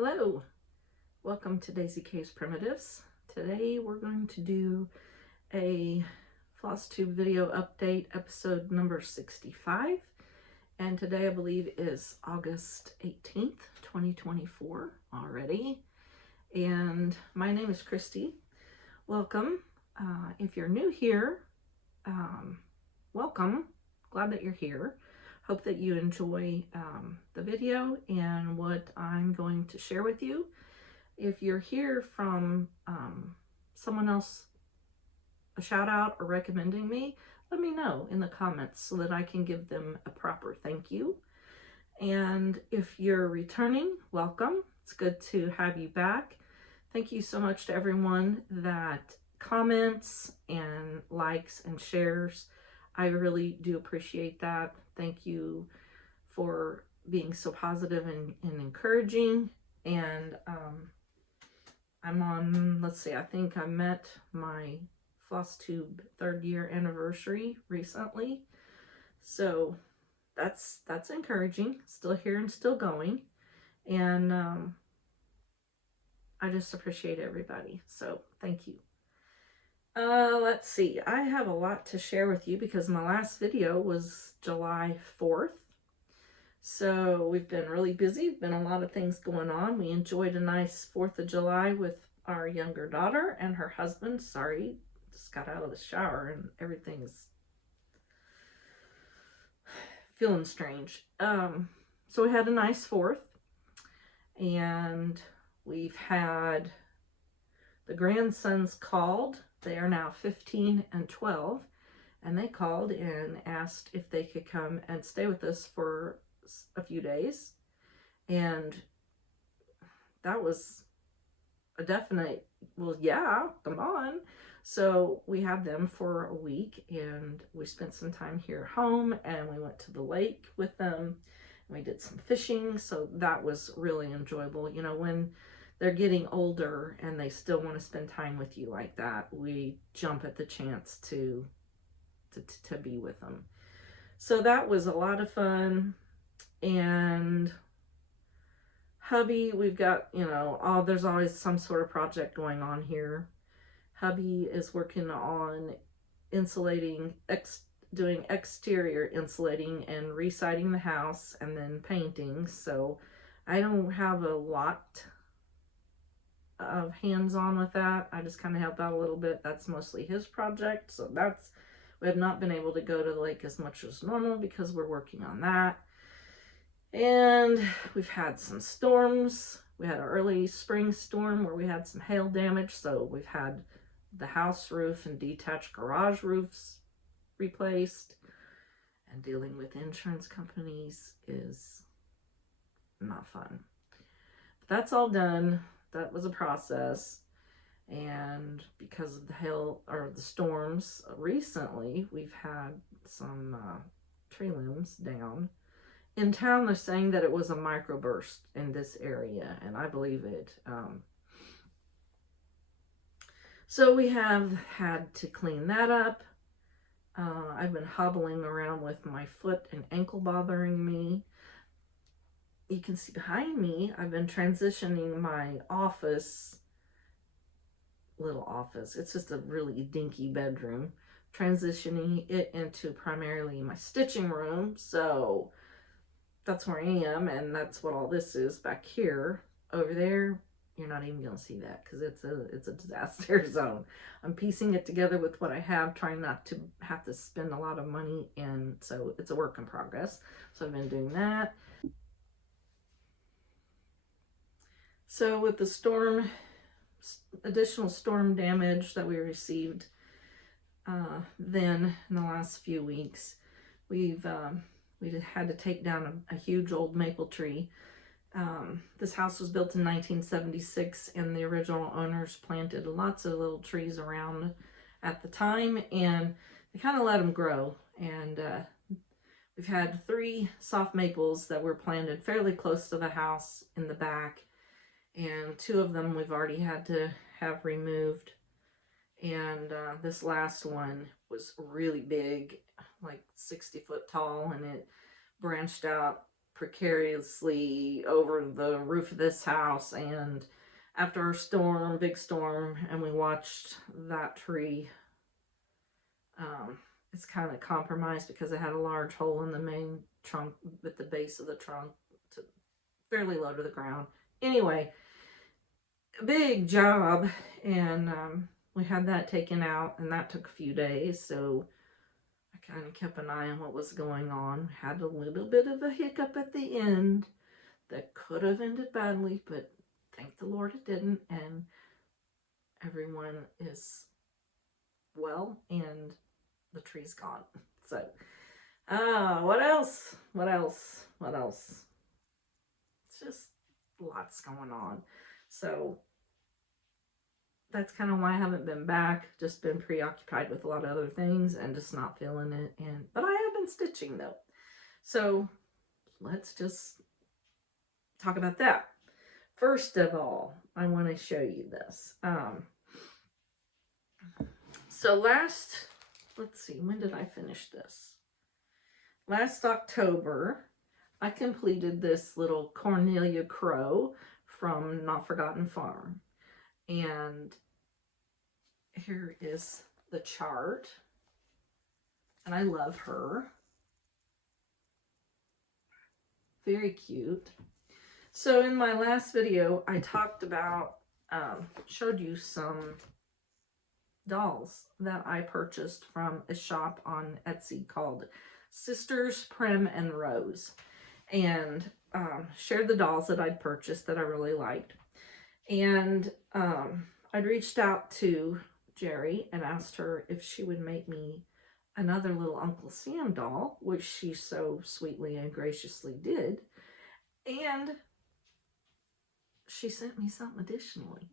Hello, welcome to Daisy K's Primitives. Today we're going to do a FlossTube video update, episode number 65. And today I believe is August 18th, 2024 already. And my name is Christy. Welcome. If you're new here, welcome. Glad that you're here. Hope that you enjoy the video and what I'm going to share with you. If you're here from someone else, a shout out or recommending me, let me know in the comments so that I can give them a proper thank you. And if you're returning, welcome. It's good to have you back. Thank you so much to everyone that comments and likes and shares. I really do appreciate that. Thank you for being so positive and encouraging. And I'm on, let's see, I think I met my FlossTube 3rd year anniversary recently. So that's encouraging. Still here and still going. And I just appreciate everybody. So thank you. Let's see, I have a lot to share with you because my last video was July 4th. So we've been really busy, been a lot of things going on. We enjoyed a nice 4th of July with our younger daughter and her husband. Sorry, just got out of the shower and everything's feeling strange. So we had a nice 4th, and we've had the grandsons called. They are now 15 and 12, and they called and asked if they could come and stay with us for a few days. And that was a definite, well, yeah, come on. So we had them for a week, and we spent some time here at home, and we went to the lake with them, and we did some fishing. So that was really enjoyable. You know, when they're getting older and they still want to spend time with you like that, we jump at the chance to be with them. So that was a lot of fun. And hubby, we've got, you know, there's always some sort of project going on here. Hubby is working on insulating, doing exterior insulating and residing the house and then painting. So I don't have a lot of hands-on with that. I just kind of help out a little bit. That's mostly his project. So we have not been able to go to the lake as much as normal because we're working on that. And we've had some storms. We had an early spring storm where we had some hail damage. So we've had the house roof and detached garage roofs replaced. And dealing with insurance companies is not fun. But that's all done. That was a process. And because of the hail or the storms recently, we've had some tree limbs down. In town, they're saying that it was a microburst in this area, and I believe it. So we have had to clean that up. I've been hobbling around with my foot and ankle bothering me. You can see behind me, I've been transitioning my little office. It's just a really dinky bedroom. Transitioning it into primarily my stitching room. So that's where I am, and that's what all this is back here. Over there, you're not even gonna see that because it's a disaster zone. I'm piecing it together with what I have, trying not to have to spend a lot of money, and so it's a work in progress. So I've been doing that. So with the additional storm damage that we received then in the last few weeks, we had to take down a huge old maple tree. This house was built in 1976, and the original owners planted lots of little trees around at the time, and they kind of let them grow. And we've had 3 soft maples that were planted fairly close to the house in the back, and 2 of them we've already had to have removed. And this last one was really big, like 60 foot tall, and it branched out precariously over the roof of this house, and after a storm, big storm, and we watched that tree, it's kind of compromised because it had a large hole in the main trunk at the base of the trunk, to fairly low to the ground. Anyway, big job, and we had that taken out, and that took a few days, so I kind of kept an eye on what was going on. Had a little bit of a hiccup at the end that could have ended badly, but thank the Lord it didn't, and everyone is well, and the tree's gone. So, what else? What else? What else? It's just lots going on. So, that's kind of why I haven't been back. Just been preoccupied with a lot of other things and just not feeling it. But I have been stitching though. So let's just talk about that. First of all, I want to show you this. So let's see, when did I finish this? Last October, I completed this little Cornelia Crow from Not Forgotten Farm. And here is the chart. And I love her. Very cute. So in my last video, I talked about, showed you some dolls that I purchased from a shop on Etsy called Sisters Prim and Rose. And shared the dolls that I'd purchased that I really liked. And I'd reached out to Jerry and asked her if she would make me another little Uncle Sam doll, which she so sweetly and graciously did. And she sent me something additionally.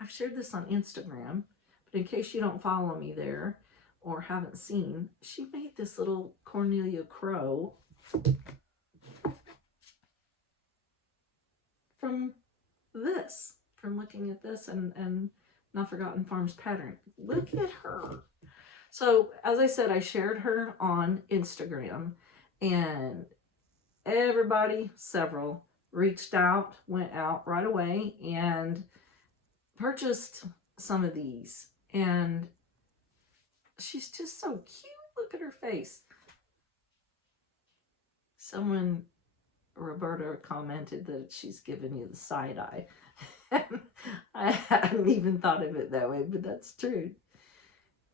I've shared this on Instagram, but in case you don't follow me there or haven't seen, she made this little Cornelia Crow from looking at this and Not Forgotten Farm's pattern. Look at her. So as I said, I shared her on Instagram, and everybody, several, reached out, went out right away and purchased some of these. And she's just so cute. Look at her face. Someone, Roberta, commented that she's giving you the side eye. I hadn't even thought of it that way, but that's true.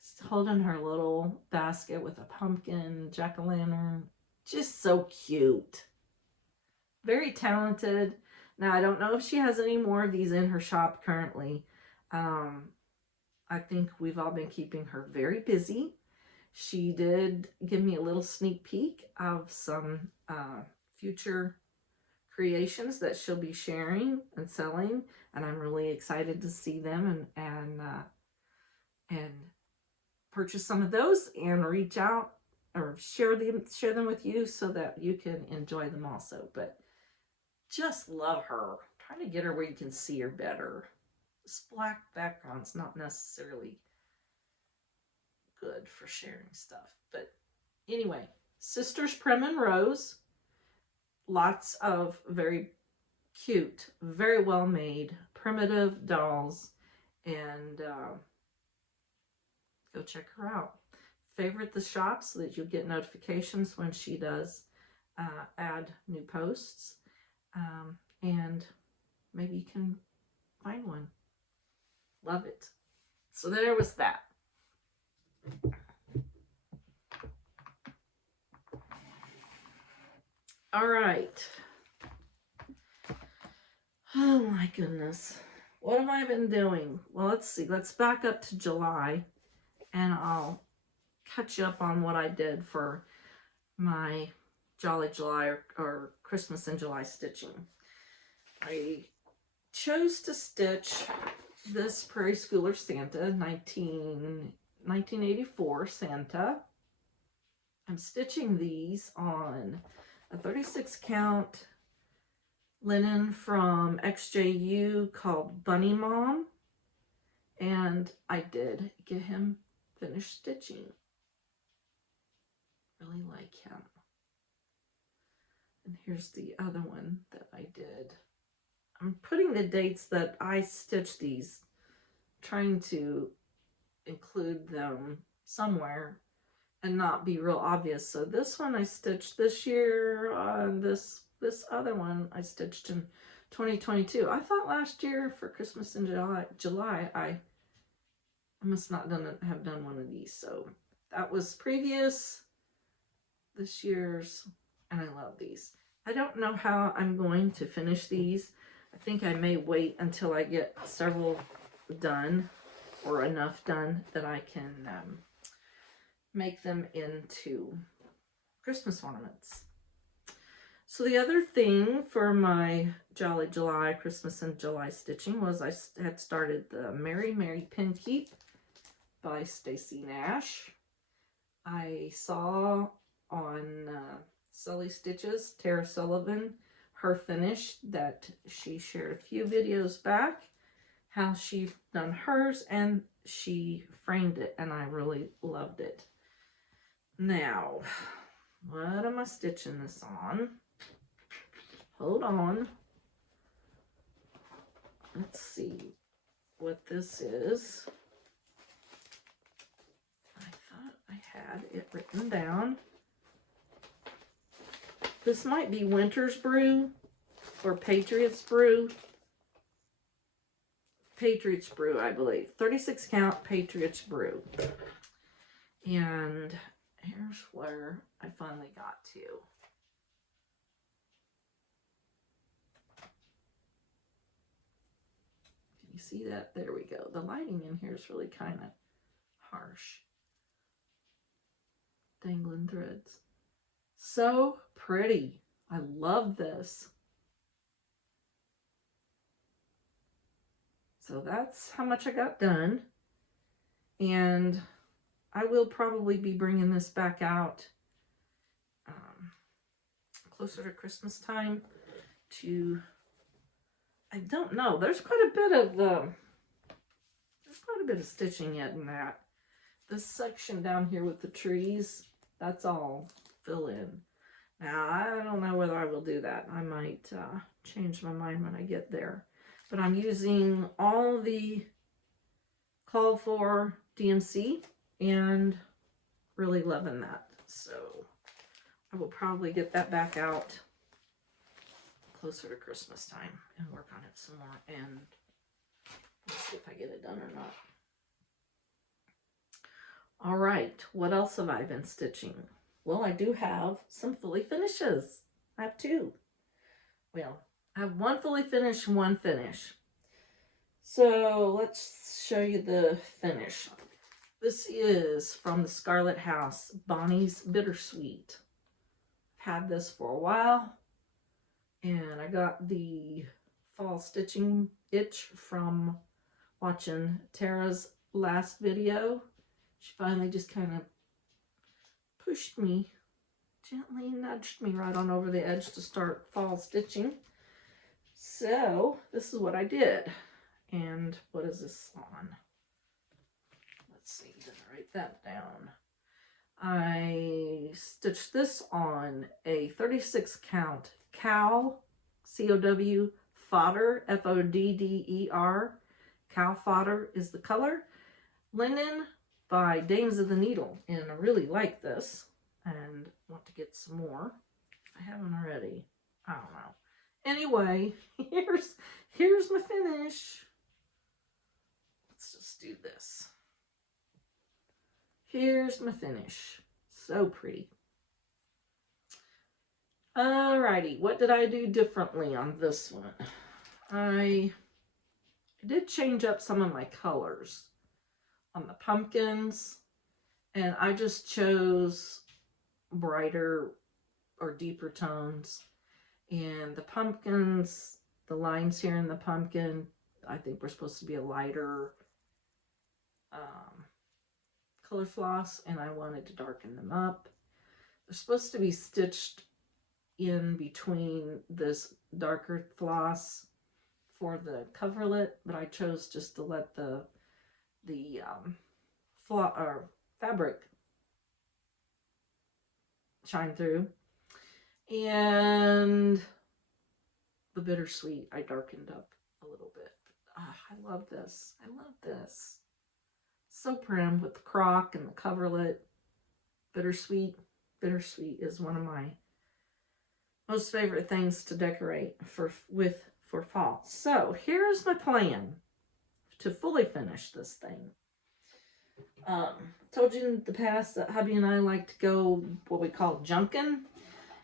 She's holding her little basket with a pumpkin, jack-o'-lantern. Just so cute. Very talented. Now, I don't know if she has any more of these in her shop currently. I think we've all been keeping her very busy. She did give me a little sneak peek of some future creations that she'll be sharing and selling, and I'm really excited to see them and purchase some of those and reach out or share them with you so that you can enjoy them also. But just love her. I'm trying to get her where you can see her better. This black background's not necessarily good for sharing stuff, but anyway, Sisters Prim and Rose. Lots of very cute, very well made, primitive dolls, and go check her out. Favorite the shop so that you'll get notifications when she does add new posts, and maybe you can find one. Love it. So there was that. All right. Oh my goodness. What have I been doing? Well, let's see. Let's back up to July and I'll catch you up on what I did for my Jolly July or Christmas in July stitching. I chose to stitch this Prairie Schooler Santa, 1984 Santa. I'm stitching these on a 36 count linen from XJU called Bunny Mom, and I did get him finished stitching. Really like him. And here's the other one that I did. I'm putting the dates that I stitched these, trying to include them somewhere and not be real obvious. So this one I stitched this year. This other one I stitched in 2022. I thought last year for Christmas in July I must not have done one of these. So that was previous, this year's, and I love these. I don't know how I'm going to finish these. I think I may wait until I get several done, or enough done that I can make them into Christmas ornaments. So the other thing for my Jolly July, Christmas in July stitching was I had started the Merry Merry Pin Keep by Stacy Nash. I saw on Sully Stitches, Tara Sullivan, her finish that she shared a few videos back, how she done hers, and she framed it, and I really loved it. Now, what am I stitching this on? Hold on. Let's see what this is. I thought I had it written down. This might be Winter's Brew or Patriot's Brew. Patriot's Brew, I believe. 36 count Patriot's Brew. And here's where I finally got to. Can you see that? There we go. The lighting in here is really kind of harsh. Dangling threads. So pretty. I love this. So that's how much I got done. And I will probably be bringing this back out closer to Christmas time to, I don't know, there's quite a bit of stitching yet in that. This section down here with the trees, that's all fill in. Now, I don't know whether I will do that. I might change my mind when I get there. But I'm using all the called for DMC and really loving that. So I will probably get that back out closer to Christmas time and work on it some more. And we'll see if I get it done or not. All right, what else have I been stitching? Well, I do have some fully finishes. I have two. Well, I have one fully finished, one finish. So let's show you the finish. This is from the Scarlet House, Bonnie's Bittersweet. I've had this for a while, and I got the fall stitching itch from watching Tara's last video. She finally just kind of pushed me, gently nudged me right on over the edge to start fall stitching. So this is what I did. And what is this on? Let's see, did I write that down? I stitched this on a 36 count cow, C-O-W, fodder, F-O-D-D-E-R. Cow fodder is the color. Linen by Dames of the Needle, and I really like this and want to get some more if I haven't already. I don't know. Anyway, here's my finish. Let's just do this. Here's my finish. So pretty. Alrighty, what did I do differently on this one? I did change up some of my colors on the pumpkins, and I just chose brighter or deeper tones. And the pumpkins, the lines here in the pumpkin, I think we're supposed to be a lighter color floss, and I wanted to darken them up. They're supposed to be stitched in between this darker floss for the coverlet, but I chose just to let the fabric shine through. And the bittersweet I darkened up a little bit. I love this. I love this. So prim with the crock and the coverlet. Bittersweet. Bittersweet is one of my most favorite things to decorate for fall. So here's my plan to fully finish this thing. Told you in the past that hubby and I like to go what we call junkin'.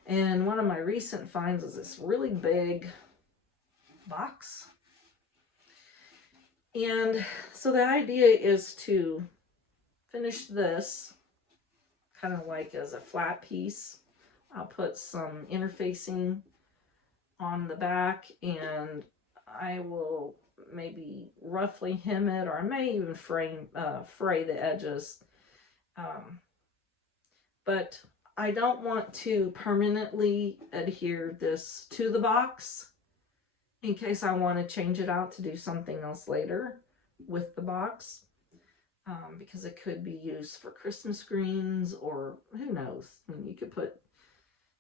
And one of my recent finds is this really big box. And so the idea is to finish this kind of like as a flat piece. I'll put some interfacing on the back, and I will maybe roughly hem it, or I may even fray the edges. But I don't want to permanently adhere this to the box in case I want to change it out to do something else later with the box. Because it could be used for Christmas greens, or who knows. I mean, you could put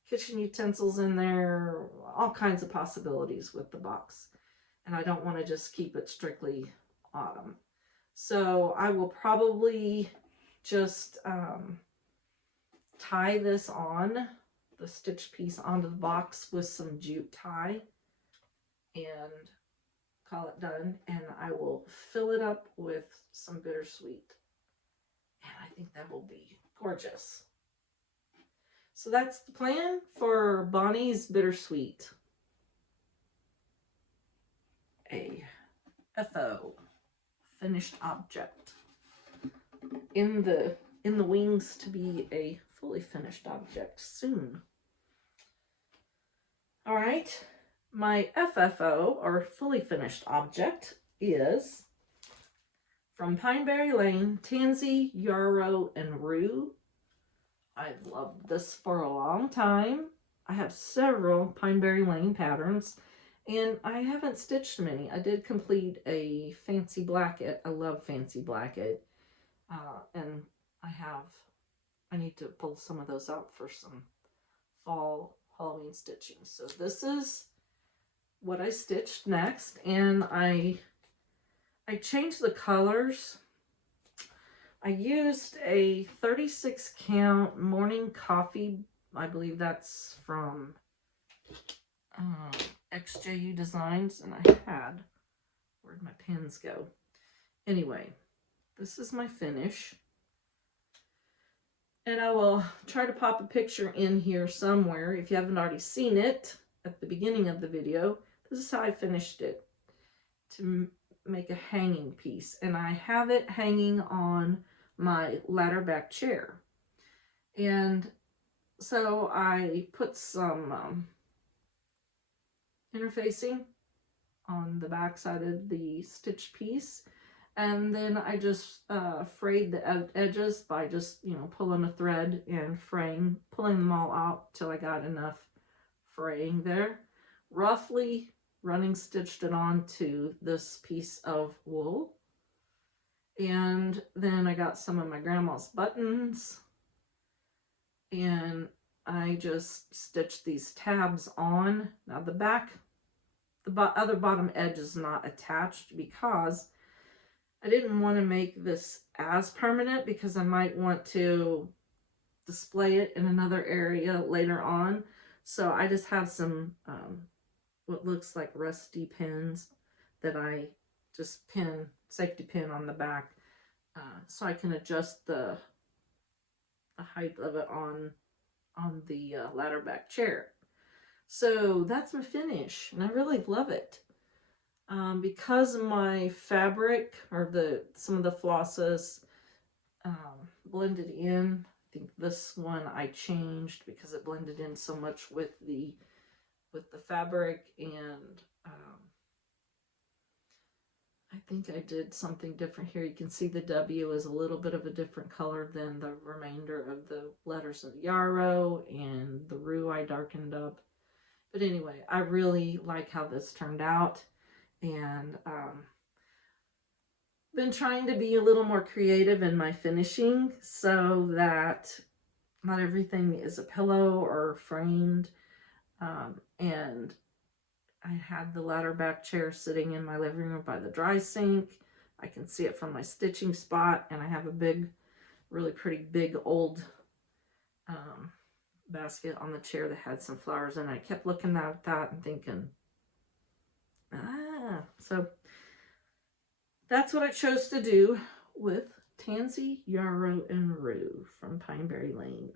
kitchen utensils in there, all kinds of possibilities with the box. And I don't want to just keep it strictly autumn. So I will probably just tie this on, the stitch piece onto the box with some jute tie and call it done. And I will fill it up with some bittersweet. And I think that will be gorgeous. So that's the plan for Bonnie's Bittersweet. A FO, finished object. In the wings to be a fully finished object soon. All right, my FFO, or fully finished object, is from Pineberry Lane, Tansy, Yarrow, and Rue. I've loved this for a long time. I have several Pineberry Lane patterns, and I haven't stitched many. I did complete a Fancy Blacket. I love Fancy Blacket. And I need to pull some of those out for some fall Halloween stitching. So this is what I stitched next, and I changed the colors. I used a 36 count Morning Coffee. I believe that's from XJU Designs, and where'd my pens go? Anyway, this is my finish. And I will try to pop a picture in here somewhere. If you haven't already seen it at the beginning of the video, this is how I finished it to make a hanging piece. And I have it hanging on my ladder back chair. And so I put some interfacing on the back side of the stitch piece, and then I just frayed the edges by just, pulling a thread and pulling them all out till I got enough fraying there. Roughly running stitched it onto this piece of wool. And then I got some of my grandma's buttons, and I just stitched these tabs on. Now the other bottom edge is not attached because I didn't want to make this as permanent, because I might want to display it in another area later on. So I just have some what looks like rusty pins that I just safety pin on the back, so I can adjust the height of it on the ladder back chair. So that's my finish, and I really love it. Because my fabric, or some of the flosses blended in. I think this one I changed because it blended in so much with the fabric, and I think I did something different here. You can see the W is a little bit of a different color than the remainder of the letters of Yarrow, and the Rue I darkened up. But anyway, I really like how this turned out, and been trying to be a little more creative in my finishing so that not everything is a pillow or framed. And I had the ladder back chair sitting in my living room by the dry sink. I can see it from my stitching spot, and I have a big, really pretty big old basket on the chair that had some flowers in it. I kept looking at that and thinking, so that's what I chose to do with Tansy, Yarrow, and Rue from Pineberry Lane.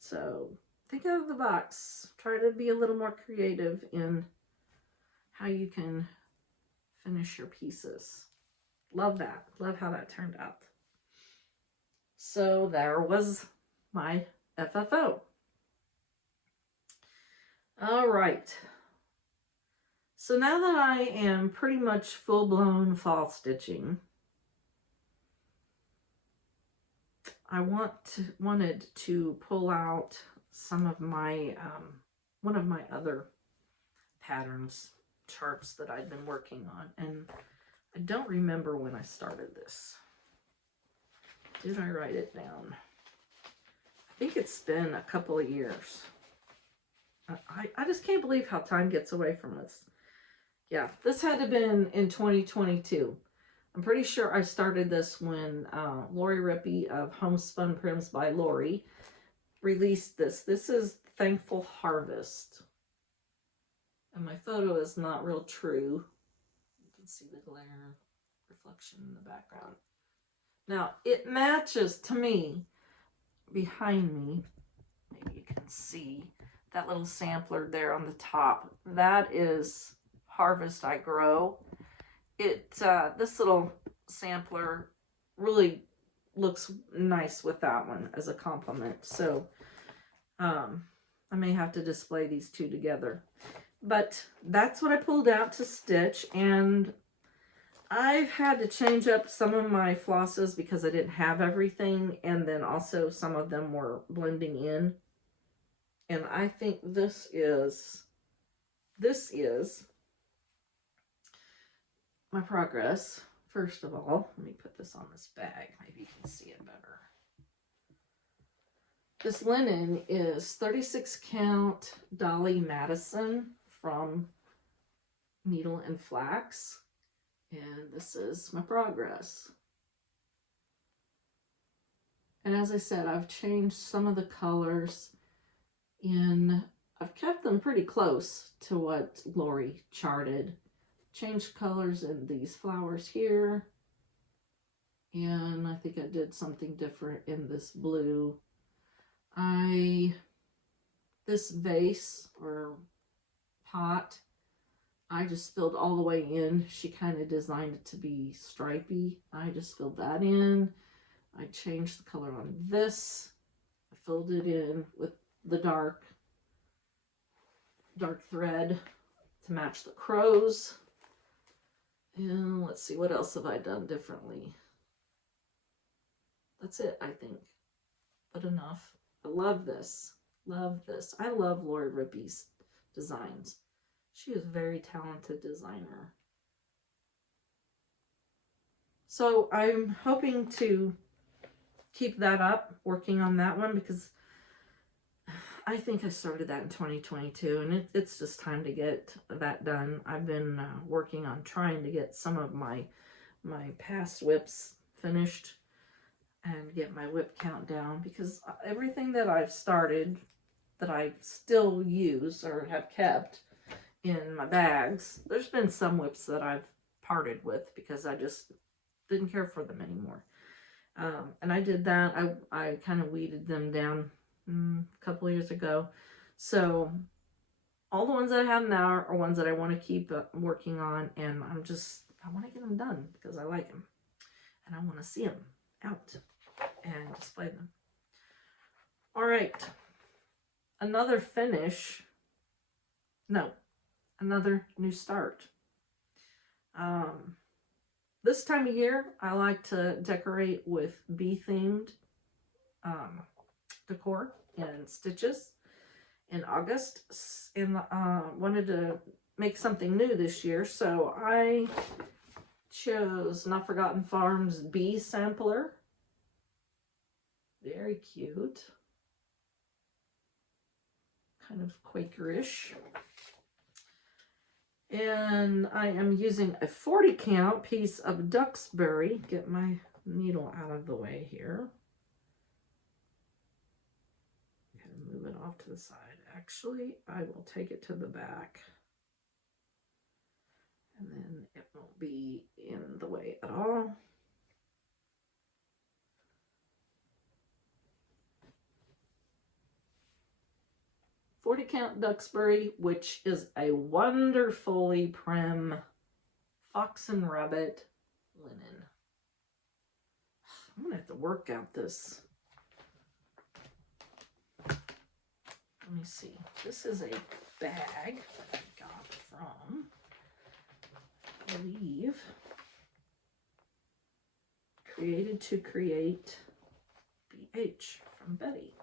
So think out of the box. Try to be a little more creative in how you can finish your pieces. Love that. Love how that turned out. So there was my FFO. All right. So now that I am pretty much full-blown fall stitching, I wanted to pull out some of my one of my other patterns charts that I'd been working on, and I don't remember when I started this. Did I write it down? I think it's been a couple of years. I just can't believe how time gets away from us. Yeah, this had to have been in 2022. I'm pretty sure I started this when Lori Rippey of Homespun Prims by Lori released this. This is Thankful Harvest. And my photo is not real true. You can see the glare reflection in the background. Now, it matches to me, behind me, maybe you can see that little sampler there on the top. That is Harvest I Grow. This little sampler really looks nice with that one as a complement. So I may have to display these two together. But that's what I pulled out to stitch, and I've had to change up some of my flosses because I didn't have everything, and then also some of them were blending in. And I think this is my progress. First of all, let me put this on this bag. Maybe you can see it better. This linen is 36 count Dolly Madison from Needle and Flax. And this is my progress. And as I said, I've changed some of the colors I've kept them pretty close to what Lori charted. Changed colors in these flowers here. And I think I did something different in this blue. This vase or pot, I just filled all the way in. She kind of designed it to be stripy. I just filled that in. I changed the color on this. I filled it in with the dark thread to match the crows. And let's see, what else have I done differently? That's it, I think. But enough. I love this. Love this. I love Lori Rippey's designs. She is a very talented designer. So I'm hoping to keep that up, working on that one, because I think I started that in 2022, and it's just time to get that done. I've been working on trying to get some of my past whips finished and get my whip count down, because everything that I've started that I still use or have kept in my bags, there's been some whips that I've parted with because I just didn't care for them anymore. And I did that. I kind of weeded them down a couple of years ago. So all the ones that I have now are ones that I want to keep working on, and I want to get them done because I like them and I want to see them out and display them. All right, another new start. This time of year, I like to decorate with bee-themed decor and stitches in August, and wanted to make something new this year, so I chose Not Forgotten Farms Bee Sampler. Very cute. kind of Quakerish. And I am using a 40 count piece of Duxbury. Get my needle out of the way here. And move it off to the side. Actually, I will take it to the back. And then it won't be in the way at all. .40 count Duxbury, which is a wonderfully prim fox and rabbit linen. I'm gonna have to work out this. Let me see. This is a bag that I got from, I believe, Created to Create BH from Betty.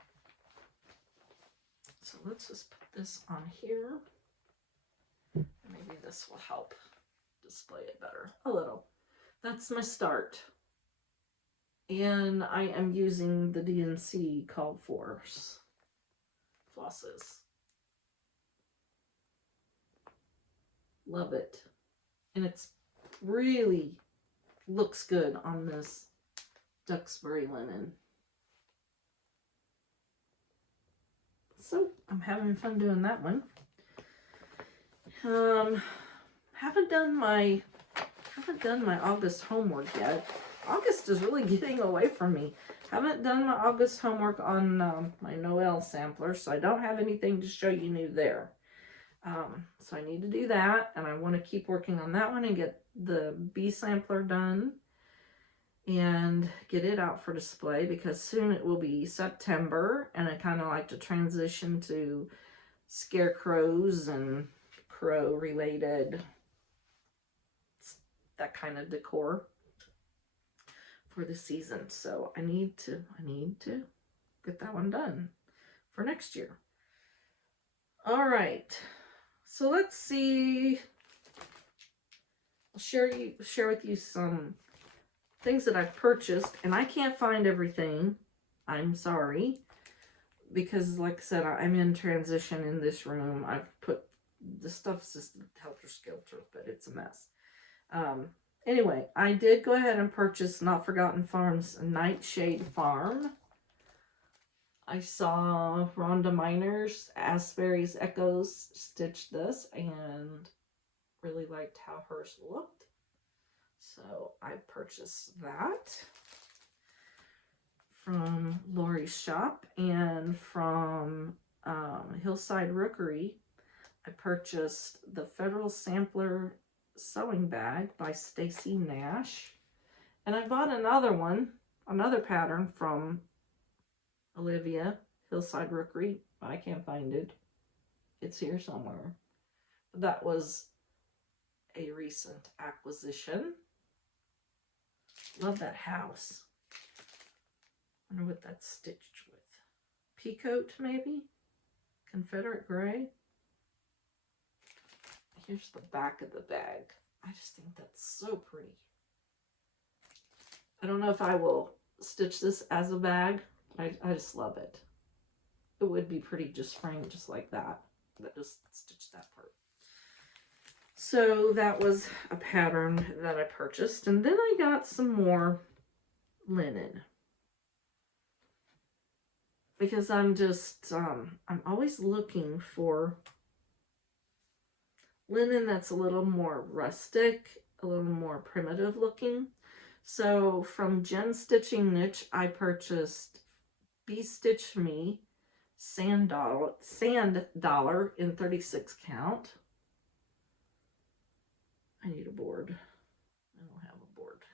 So let's just put this on here. Maybe this will help display it better a little. That's my start. And I am using the DNC Called Force flosses. Love it. And it's really looks good on this Duxbury linen. So I'm having fun doing that one. Haven't done my August homework yet. August is really getting away from me. Haven't done my August homework on my Noel sampler, so I don't have anything to show you new there. So I need to do that, and I want to keep working on that one and get the bee sampler done and get it out for display, because soon it will be September, and I kind of like to transition to scarecrows and crow related, that kind of decor for the season. So I need to get that one done for next year. All right, so let's see. I'll share with you some things that I've purchased, and I can't find everything. I'm sorry, because like I said, I'm in transition in this room. I've put the stuff's just helter-skelter, but it's a mess. Anyway, I did go ahead and purchase Not Forgotten Farms Nightshade Farm. I saw Rhonda Miner's Asbury's Echoes stitch this and really liked how hers looked. So I purchased that from Lori's shop, and from Hillside Rookery, I purchased the Federal Sampler Sewing Bag by Stacy Nash. And I bought another pattern from Olivia, Hillside Rookery. I can't find it. It's here somewhere. But that was a recent acquisition. Love that house. I wonder what that's stitched with. Peacoat, maybe? Confederate gray? Here's the back of the bag. I just think that's so pretty. I don't know if I will stitch this as a bag. I just love it. It would be pretty just framed just like that. But just stitch that part. So that was a pattern that I purchased. And then I got some more linen. Because I'm just, I'm always looking for linen that's a little more rustic, a little more primitive looking. So from Jen Stitching Niche, I purchased Bee Stitch Me Sand Dollar in 36 count. I need a board. I don't have a board.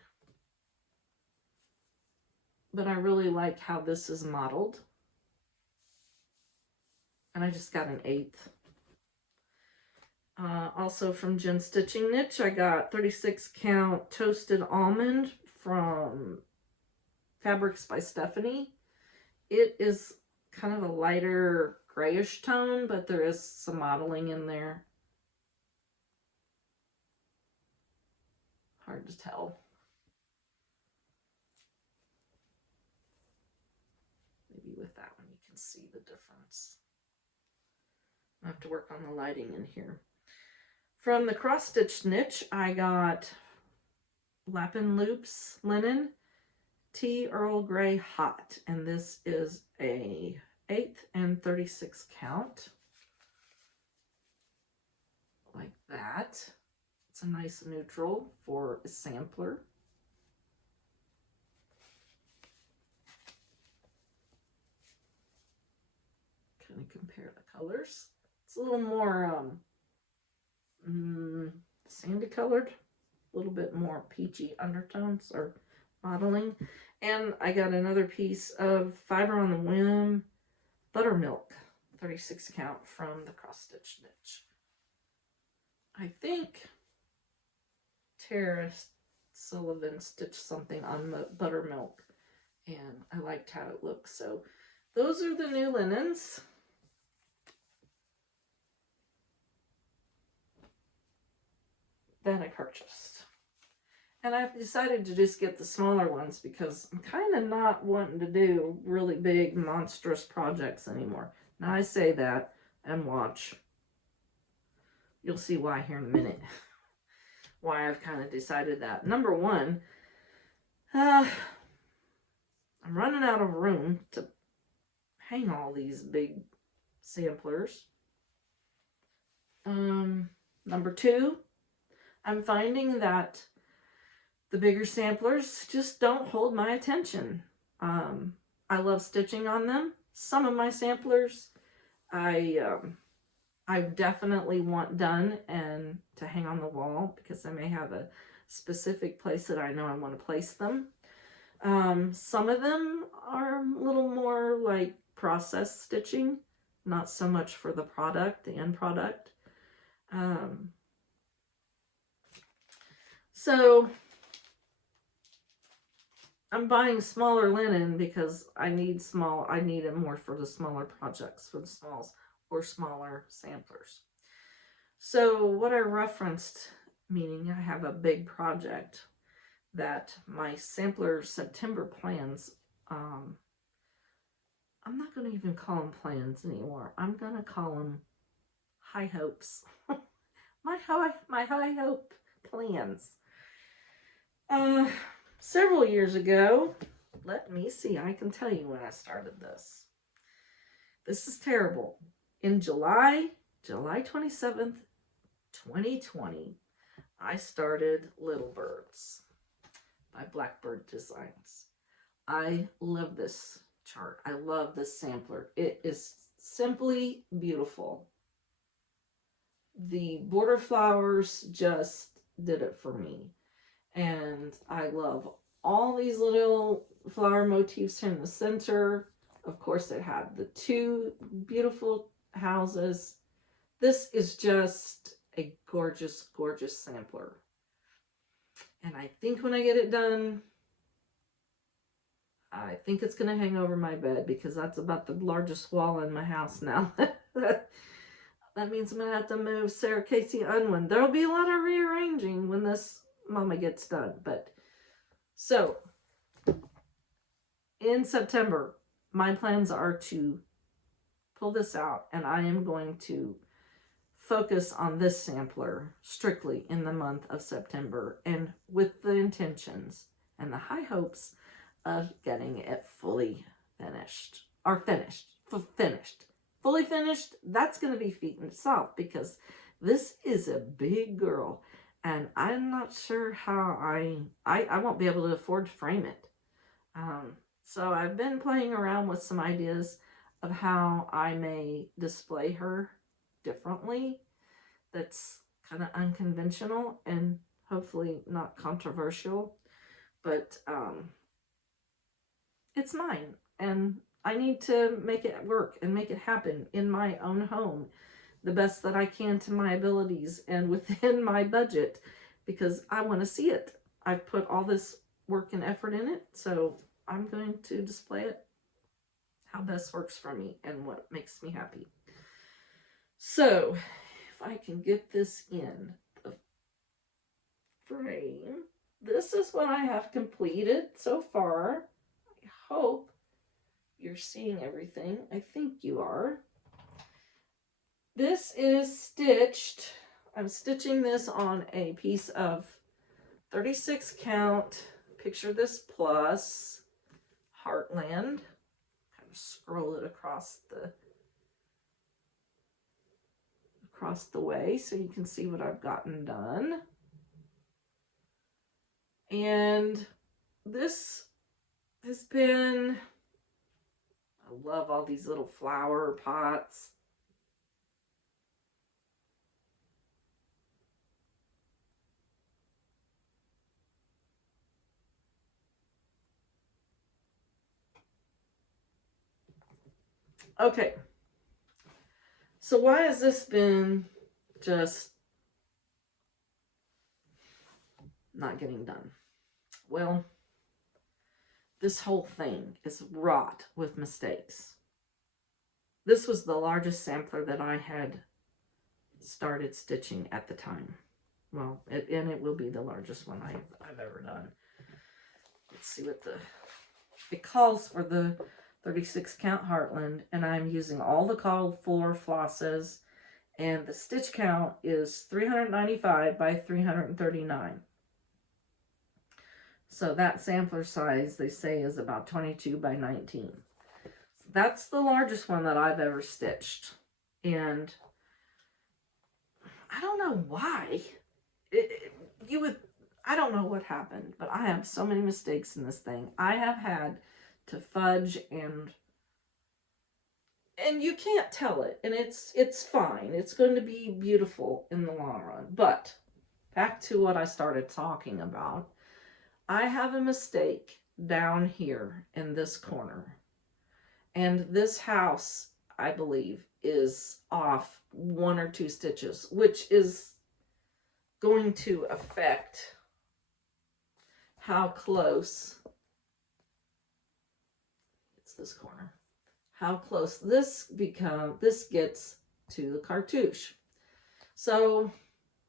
But I really like how this is modeled. And I just got an 1/8. Also from Jen Stitching Niche, I got 36 count Toasted Almond from Fabrics by Stephanie. It is kind of a lighter grayish tone, but there is some modeling in there. Hard to tell. Maybe with that one you can see the difference. I have to work on the lighting in here. From the cross stitch niche, I got Lapin Loops linen, Tea Earl Grey Hot, and this is a 1/8 and 36 count, like that. It's a nice neutral for a sampler. Kind of compare the colors. It's a little more sandy colored, a little bit more peachy undertones or modeling. And I got another piece of Fiber on the Whim Buttermilk 36 count from the cross stitch niche. I think Tara Sullivan stitched something on Buttermilk, and I liked how it looks. So those are the new linens. That I purchased. And I've decided to just get the smaller ones because I'm kind of not wanting to do really big, monstrous projects anymore. Now I say that, and watch. You'll see why here in a minute. Why I've kind of decided that. Number one, I'm running out of room to hang all these big samplers. Number two, I'm finding that the bigger samplers just don't hold my attention. I love stitching on them. Some of my samplers I definitely want done and to hang on the wall because I may have a specific place that I know I want to place them. Some of them are a little more like process stitching, not so much for the product, the end product. So I'm buying smaller linen because I need it more for the smaller projects, for the smalls or smaller samplers. So what I referenced, meaning I have a big project that my sampler September plans, I'm not going to even call them plans anymore. I'm going to call them high hopes. my high hope plans. Several years ago, let me see, I can tell you when I started this. This is terrible. In July 27th, 2020, I started Little Birds by Blackbird Designs. I love this chart. I love this sampler. It is simply beautiful. The border flowers just did it for me. And I love all these little flower motifs here in the center. Of course, it had the two beautiful houses. This is just a gorgeous, gorgeous sampler. And I think when I get it done, I think it's going to hang over my bed because that's about the largest wall in my house now. That means I'm going to have to move Sarah Casey Unwin. There'll be a lot of rearranging when this mama gets done. But so in September, my plans are to pull this out, and I am going to focus on this sampler strictly in the month of September, and with the intentions and the high hopes of getting it fully finished. Fully finished, that's going to be feet in itself because this is a big girl. And I'm not sure how I won't be able to afford to frame it. So I've been playing around with some ideas of how I may display her differently. That's kind of unconventional and hopefully not controversial. But it's mine. And I need to make it work and make it happen in my own home. The best that I can to my abilities and within my budget because I want to see it. I've put all this work and effort in it, so I'm going to display it how best works for me and what makes me happy. So, if I can get this in the frame, this is what I have completed so far. I hope you're seeing everything. I think you are. This is stitched. I'm stitching this on a piece of 36 count, picture this plus Heartland. Kind of scroll it across the way so you can see what I've gotten done. And this has been, I love all these little flower pots. Okay, so why has this been just not getting done? Well, this whole thing is wrought with mistakes. This was the largest sampler that I had started stitching at the time. Well, and it will be the largest one I've ever done. Let's see what it calls for the 36 count Heartland, and I'm using all the called for flosses, and the stitch count is 395 by 339. So that sampler size, they say, is about 22 by 19. That's the largest one that I've ever stitched. And I don't know why. I don't know what happened, but I have so many mistakes in this thing. I have had to fudge and you can't tell it. And it's fine. It's going to be beautiful in the long run. But back to what I started talking about. I have a mistake down here in this corner. And this house, I believe, is off 1 or 2 stitches, which is going to affect how close, it's this corner, how close this gets to the cartouche. So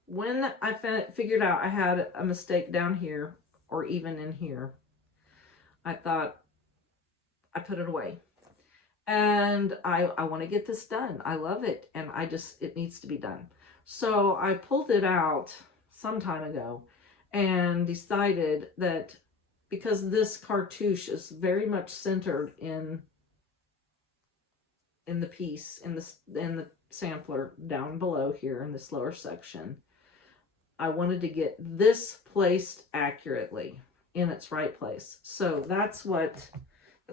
when I figured out I had a mistake down here, or even in here, I thought, I put it away. And I want to get this done. I love it. And it needs to be done. So I pulled it out some time ago and decided that because this cartouche is very much centered in the piece, in the sampler down below here in this lower section, I wanted to get this placed accurately in its right place. So that's what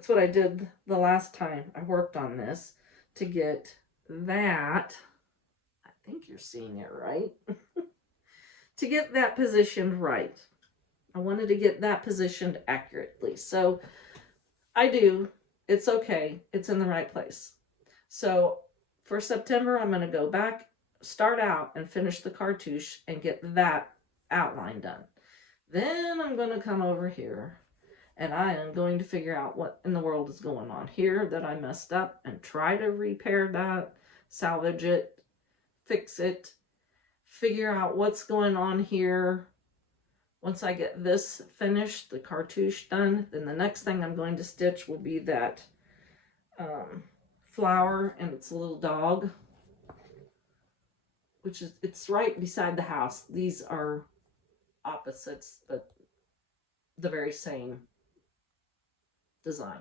I did the last time I worked on this, to get that, I think you're seeing it right, to get that positioned right. I wanted to get that positioned accurately. So I do. It's okay. It's in the right place. So for September, I'm going to go back, start out and finish the cartouche and get that outline done. Then I'm going to come over here and I am going to figure out what in the world is going on here that I messed up and try to repair that, salvage it, fix it, figure out what's going on here. Once I get this finished, the cartouche done, then the next thing I'm going to stitch will be that flower and its little dog, which is, it's right beside the house. These are opposites, but the very same design.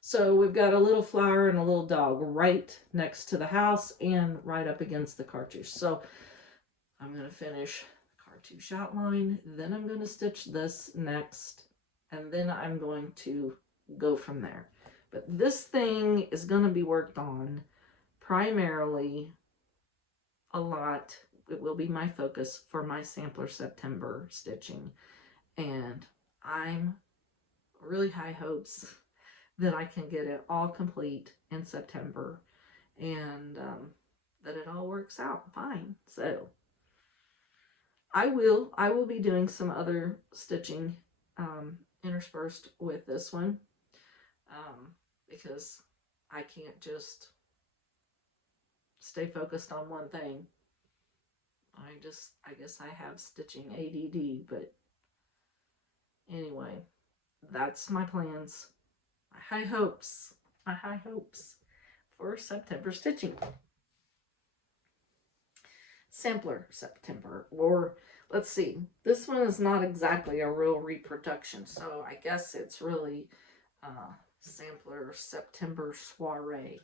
So we've got a little flower and a little dog right next to the house and right up against the cartouche. So I'm going to finish the cartouche outline, then I'm going to stitch this next, and then I'm going to go from there. But this thing is going to be worked on primarily a lot. It will be my focus for my sampler September stitching. And I'm really high hopes that I can get it all complete in September and that it all works out fine. So I will be doing some other stitching interspersed with this one because I can't just stay focused on one thing. I guess I have stitching ADD, but anyway, that's my plans, my high hopes for September stitching. sampler September. Or let's see, this one is not exactly a real reproduction, so I guess it's really sampler September soiree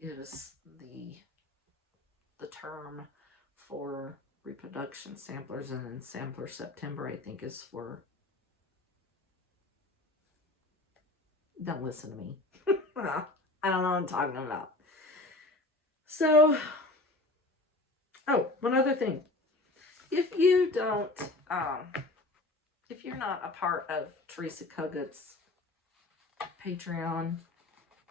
is the term for reproduction samplers, and then sampler September I think is for, don't listen to me. I don't know what I'm talking about. So, oh, one other thing. If you don't, if you're not a part of Teresa Cogut's Patreon,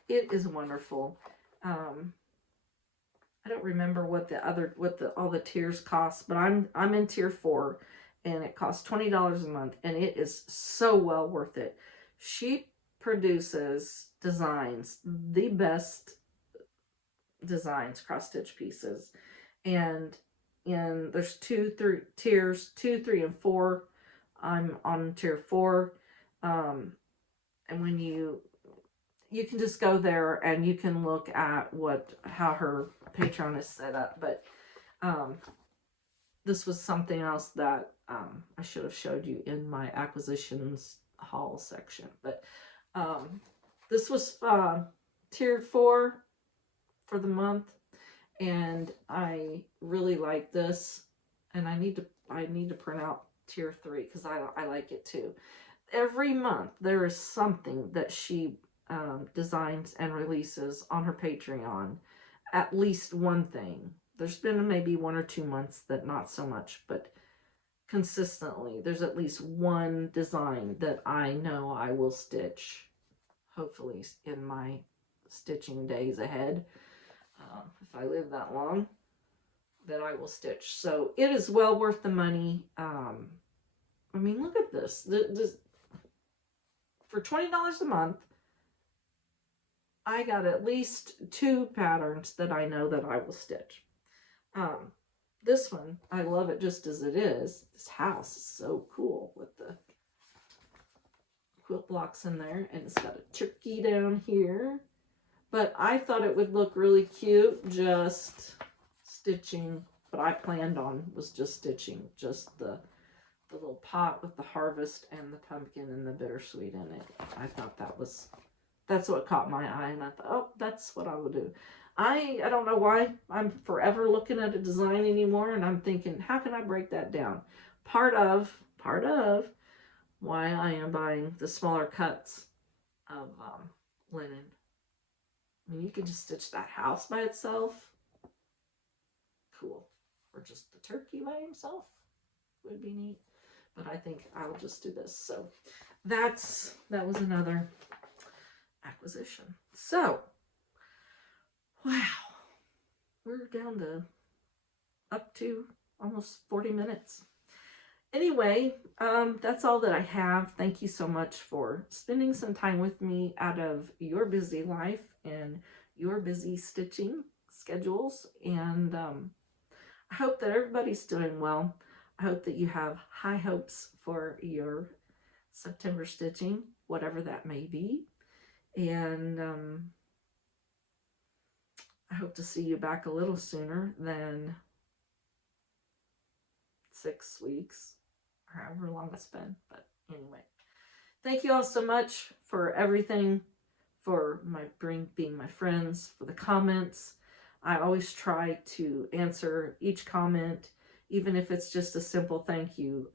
it is wonderful. I don't remember what all the tiers cost, but I'm in tier 4, and it costs $20 a month, and it is so well worth it. She produces designs, the best designs, cross stitch pieces, and there's tiers 2, 3, and 4. I'm on tier 4, and when you can just go there and you can look at how her Patreon is set up. But this was something else that I should have showed you in my acquisitions haul section. But this was tier 4 for the month, and I really like this, and I need to print out tier 3 because I like it too. Every month there is something that she designs and releases on her Patreon. At least one thing. There's been maybe 1 or 2 months that not so much, but consistently there's at least one design that I know I will stitch, hopefully in my stitching days ahead, if I live that long, that I will stitch. So it is well worth the money. I mean, look at this. For $20 a month, I got at least 2 patterns that I know that I will stitch. This one, I love it just as it is. This house is so cool with the quilt blocks in there, and it's got a turkey down here. But I thought it would look really cute just stitching. What I planned on was just stitching just the little pot with the harvest and the pumpkin and the bittersweet in it. I thought that's what caught my eye, and I thought, oh, that's what I will do. I don't know why I'm forever looking at a design anymore, and I'm thinking, how can I break that down? Part of why I am buying the smaller cuts of linen. I mean, you could just stitch that house by itself. Cool. Or just the turkey by himself would be neat. But I think I'll just do this. So that was another acquisition. So, wow. We're down to up to almost 40 minutes. Anyway, that's all that I have. Thank you so much for spending some time with me out of your busy life and your busy stitching schedules. And I hope that everybody's doing well. I hope that you have high hopes for your September stitching, whatever that may be. And I hope to see you back a little sooner than 6 weeks, or however long it's been. But anyway, thank you all so much for everything, for being my friends, for the comments. I always try to answer each comment, even if it's just a simple thank you.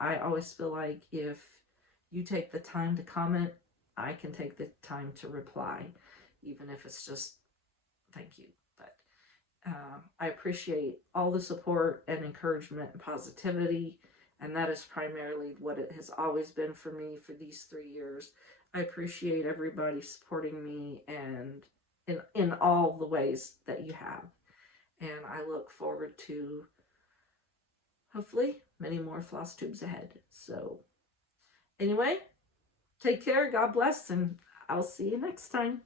I always feel like if you take the time to comment, I can take the time to reply, even if it's just thank you. But I appreciate all the support and encouragement and positivity, and that is primarily what it has always been for me for these 3 years. I appreciate everybody supporting me and in all the ways that you have. And I look forward to hopefully many more floss tubes ahead. So anyway, take care, God bless, and I'll see you next time.